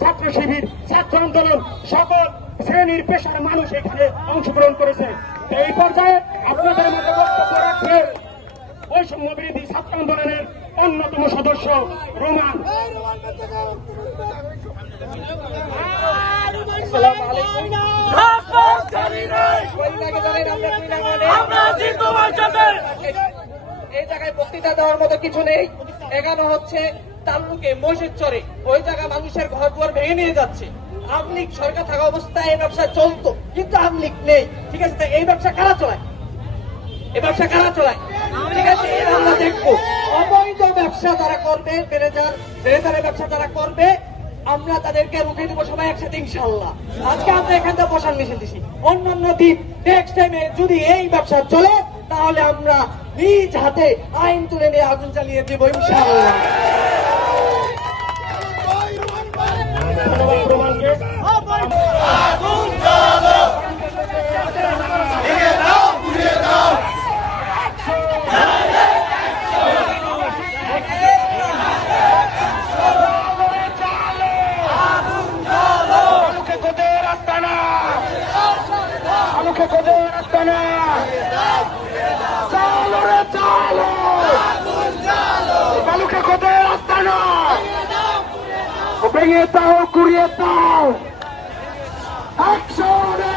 ছাত্র শিবির, ছাত্র আন্দোলন, সকল শ্রেণীর পেশার মানুষ এখানে অংশগ্রহণ করেছে। এই পর্যায়ে আপনাদের মধ্যে বক্তব্য রাখবেন বৈষম্য বিরোধী ছাত্র আন্দোলনের অন্যতম সদস্য রোমান। এই জায়গায় বক্তৃতা দেওয়ার মতো কিছু নেই। এখানে হচ্ছে তাল্লুকে মসজিদ চরে ওই জায়গায় মানুষের ঘর দুয়ার ভেঙে নিয়ে যাচ্ছে। আমলিগ সরকার থাকা অবস্থায় এই ব্যবসা চলতো, কিন্তু আমলিগ নেই। ঠিক আছে, তো এই ব্যবসা কারা চলায়? এই ব্যবসা কারা চলায়? ঠিক আছে, এটা আমরা দেখবো। অবৈধ ব্যবসা যারা করবে, বেড়েজারের ব্যবসা যারা করবে, আমরা তাদেরকে রুখে দেবো সবাই একসাথে ইনশাল্লাহ। আজকে আমরা এখান থেকে বসান মিছিল দিছি। অন্যান্য দিন নেক্সট টাইমে যদি এই ব্যবসা চলে তাহলে আমরা নিজ হাতে আইন তুলে নিয়ে আগুন চালিয়ে দেব ইনশাআল্লাহ। ভেঙে দাও, কুড়িয়ে দাও, অ্যাকশন।